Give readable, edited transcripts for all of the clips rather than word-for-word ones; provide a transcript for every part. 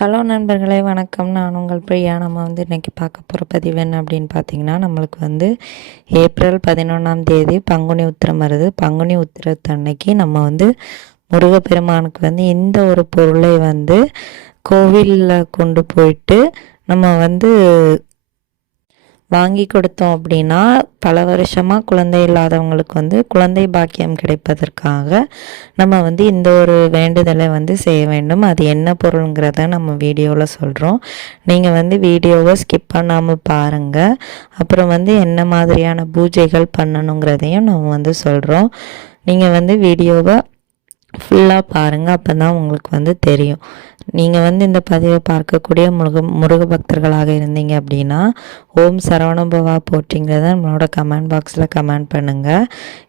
Hello நண்பர்களே, வணக்கம். நான் உங்கள் பிரியா. நம்ம வந்து இன்றைக்கி பார்க்க போகிற பதிவு என்ன அப்படின்னு பார்த்தீங்கன்னா, நம்மளுக்கு வந்து ஏப்ரல் 11ஆம் தேதி பங்குனி உத்திரம் வருது. பங்குனி உத்திரத்து அன்னைக்கு நம்ம வந்து முருகப்பெருமானுக்கு வந்து இந்த ஒரு பொருளை வந்து கோவிலில் கொண்டு போயிட்டு நம்ம வந்து வாங்கி கொடுத்தோம் அப்படின்னா பல வருஷமாக குழந்தை இல்லாதவங்களுக்கு வந்து குழந்தை பாக்கியம் கிடைப்பதற்காக நம்ம வந்து இந்த ஒரு வேண்டுதலை வந்து செய்ய வேண்டும். அது என்ன பொருளுங்கிறத நம்ம வீடியோவில் சொல்கிறோம். நீங்கள் வந்து வீடியோவை ஸ்கிப் பண்ணாமல் பாருங்கள். அப்புறம் வந்து என்ன மாதிரியான பூஜைகள் பண்ணணுங்கிறதையும் நம்ம வந்து சொல்கிறோம். நீங்கள் வந்து வீடியோவை ஃபுல்லாக பாருங்கள், அப்போ தான் உங்களுக்கு வந்து தெரியும். நீங்கள் வந்து இந்த பதிவை பார்க்கக்கூடிய முருக பக்தர்களாக இருந்தீங்க அப்படின்னா ஓம் சரவணபவா போட்டிங்கிறத நம்மளோட கமெண்ட் பாக்ஸில் கமெண்ட் பண்ணுங்கள்.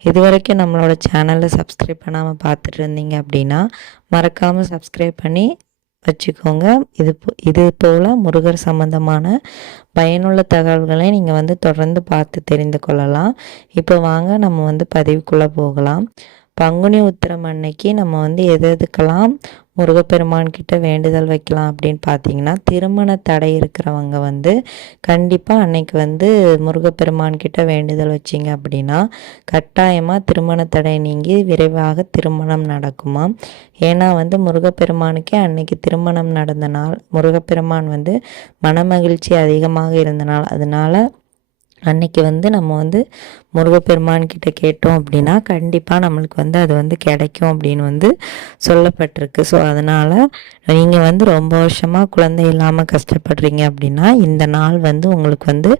இது வரைக்கும் நம்மளோட சேனலில் சப்ஸ்கிரைப் பண்ணாமல் பார்த்துட்டு இருந்தீங்க அப்படின்னா மறக்காமல் சப்ஸ்கிரைப் பண்ணி வச்சுக்கோங்க. இது போல் முருகர் சம்பந்தமான பயனுள்ள தகவல்களை நீங்கள் வந்து தொடர்ந்து பார்த்து தெரிந்து கொள்ளலாம். இப்போ வாங்க நம்ம வந்து பதிவுக்குள்ளே போகலாம். பங்குனி உத்திரம் அன்னைக்கு நம்ம வந்து எதுக்கெல்லாம் முருகப்பெருமான்கிட்ட வேண்டுதல் வைக்கலாம் அப்படின்னு பார்த்தீங்கன்னா, திருமண தடை இருக்கிறவங்க வந்து கண்டிப்பாக அன்னைக்கு வந்து முருகப்பெருமான்கிட்ட வேண்டுதல் வச்சிங்க அப்படின்னா கட்டாயமாக திருமண தடை நீங்கி விரைவாக திருமணம் நடக்குமா. ஏன்னா வந்து முருகப்பெருமானுக்கே அன்னைக்கு திருமணம் நடந்த நாள், முருகப்பெருமான் வந்து மனமகிழ்ச்சி அதிகமாக இருந்த நாள். அதனால அன்னைக்கு வந்து நம்ம வந்து முருகப்பெருமான்கிட்ட கேட்டோம் அப்படின்னா கண்டிப்பாக நம்மளுக்கு வந்து அது வந்து கிடைக்கும் அப்படின்னு வந்து சொல்லப்பட்டிருக்கு. ஸோ அதனால் நீங்கள் வந்து ரொம்ப வருஷமாக குழந்தை இல்லாமல் கஷ்டப்படுறீங்க அப்படின்னா இந்த நாள் வந்து உங்களுக்கு வந்து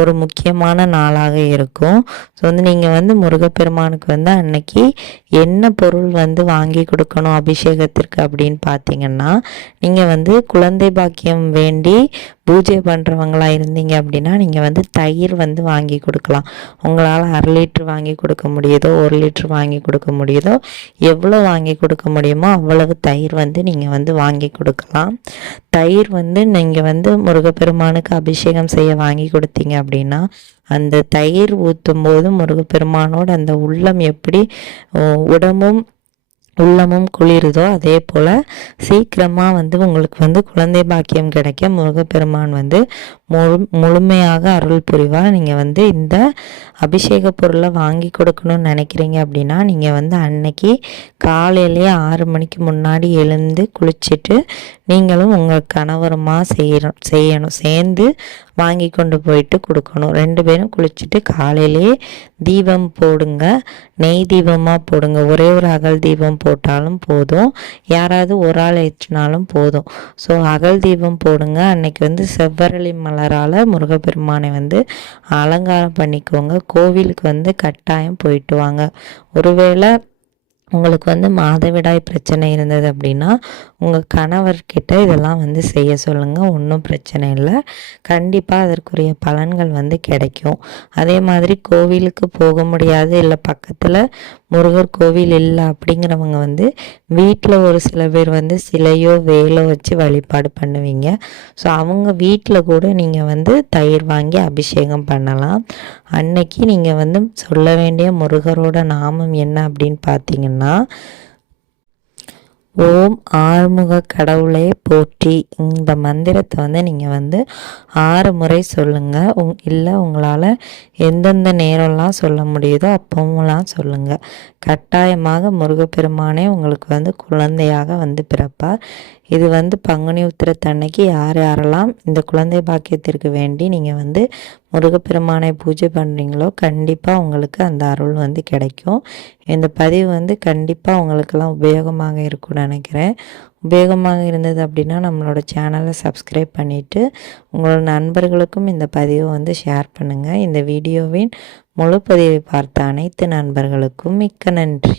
ஒரு முக்கியமான நாளாக இருக்கும். ஸோ வந்து நீங்கள் வந்து முருகப்பெருமானுக்கு வந்து அன்னைக்கு என்ன பொருள் வந்து வாங்கி கொடுக்கணும் அபிஷேகத்திற்கு அப்படின்னு பார்த்தீங்கன்னா, நீங்கள் வந்து குழந்தை பாக்கியம் வேண்டி பூஜை பண்ணுறவங்களா இருந்தீங்க அப்படின்னா நீங்கள் வந்து தயிர் வந்து வாங்கி கொடுக்கலாம். உங்களால் 1/2 லிட்டர் வாங்கி கொடுக்க முடியுதோ 1 லிட்டர் வாங்கி கொடுக்க முடியுதோ எவ்வளோ வாங்கி கொடுக்க முடியுமோ அவ்வளவு தயிர் வந்து நீங்கள் வந்து வாங்கி கொடுக்கலாம். தயிர் வந்து நீங்கள் வந்து முருகப்பெருமானுக்கு அபிஷேகம் செய்ய வாங்கி கொடுத்தீங்க அப்படின்னா அந்த தயிர் ஊற்றும் போது முருகப்பெருமானோட அந்த உள்ளம் எப்படி உடம்பும் உள்ளமும் குளிருதோ அதே போல் சீக்கிரமாக வந்து உங்களுக்கு வந்து குழந்தை பாக்கியம் கிடைக்க முருகப்பெருமான் வந்து முழுமையாக அருள் புரிவார். நீங்கள் வந்து இந்த அபிஷேக பொருளை வாங்கி கொடுக்கணும்னு நினைக்கிறீங்க அப்படின்னா நீங்கள் வந்து அன்னைக்கு காலையிலேயே 6 மணிக்கு முன்னாடி எழுந்து குளிச்சுட்டு நீங்களும் உங்கள் கணவருமா செய்யணும் சேர்ந்து வாங்கி கொண்டு போயிட்டு கொடுக்கணும். 2 பேரும் குளிச்சுட்டு காலையிலே தீபம் போடுங்க. நெய் தீபமாக போடுங்க. ஒரே ஒரு அகல் தீபம் போட்டாலும் போதும், யாராவது ஒரு ஆள் ஏற்றினாலும் போதும். ஸோ அகல் தீபம் போடுங்க. அன்னைக்கு வந்து செவ்வரளி மலரால் முருகப்பெருமானை வந்து அலங்காரம் பண்ணிக்கோங்க. கோவிலுக்கு வந்து கட்டாயம் போயிட்டு வாங்க. ஒருவேளை உங்களுக்கு வந்து மாதவிடாய் பிரச்சனை இருந்தது அப்படின்னா உங்கள் கணவர்கிட்ட இதெல்லாம் வந்து செய்ய சொல்லுங்கள். ஒன்றும் பிரச்சனை இல்லை, கண்டிப்பாக அதற்குரிய பலன்கள் வந்து கிடைக்கும். அதே மாதிரி கோவிலுக்கு போக முடியாது, இல்லை பக்கத்தில் முருகர் கோவில் இல்லை அப்படிங்கிறவங்க வந்து வீட்டில் ஒரு சில பேர் வந்து சிலையோ வேலோ வச்சு வழிபாடு பண்ணுவீங்க. ஸோ அவங்க வீட்டில் கூட நீங்கள் வந்து தயிர் வாங்கி அபிஷேகம் பண்ணலாம். அன்னைக்கு நீங்கள் வந்து சொல்ல வேண்டிய முருகரோட நாமம் என்ன அப்படின்னு பார்த்தீங்கன்னா, ஓம் ஆறுமுக கடவுளே போற்றி. இந்த மந்திரத்தை வந்து நீங்கள் வந்து 6 முறை சொல்லுங்கள். இல்லை உங்களால் எந்தெந்த நேரம்லாம் சொல்ல முடியுதோ அப்போலாம் சொல்லுங்கள். கட்டாயமாக முருகப்பெருமானே உங்களுக்கு வந்து குழந்தையாக வந்து பிறப்பார். இது வந்து பங்குனி உத்திரத்தன்னைக்கு யாரெல்லாம் இந்த குழந்தை பாக்கியத்திற்கு வேண்டி நீங்கள் வந்து முருகப்பெருமானை பூஜை பண்ணுறீங்களோ கண்டிப்பாக உங்களுக்கு அந்த அருள் வந்து கிடைக்கும். இந்த பதிவு வந்து கண்டிப்பாக உங்களுக்கெல்லாம் உபயோகமாக இருக்கும்னு நினைக்கிறேன். உபயோகமாக இருந்தது அப்படின்னா நம்மளோட சேனலை சப்ஸ்கிரைப் பண்ணிவிட்டு உங்களோட நண்பர்களுக்கும் இந்த பதிவை வந்து ஷேர் பண்ணுங்கள். இந்த வீடியோவின் முழு பதிவை பார்த்த அனைத்து நண்பர்களுக்கும் மிக்க நன்றி.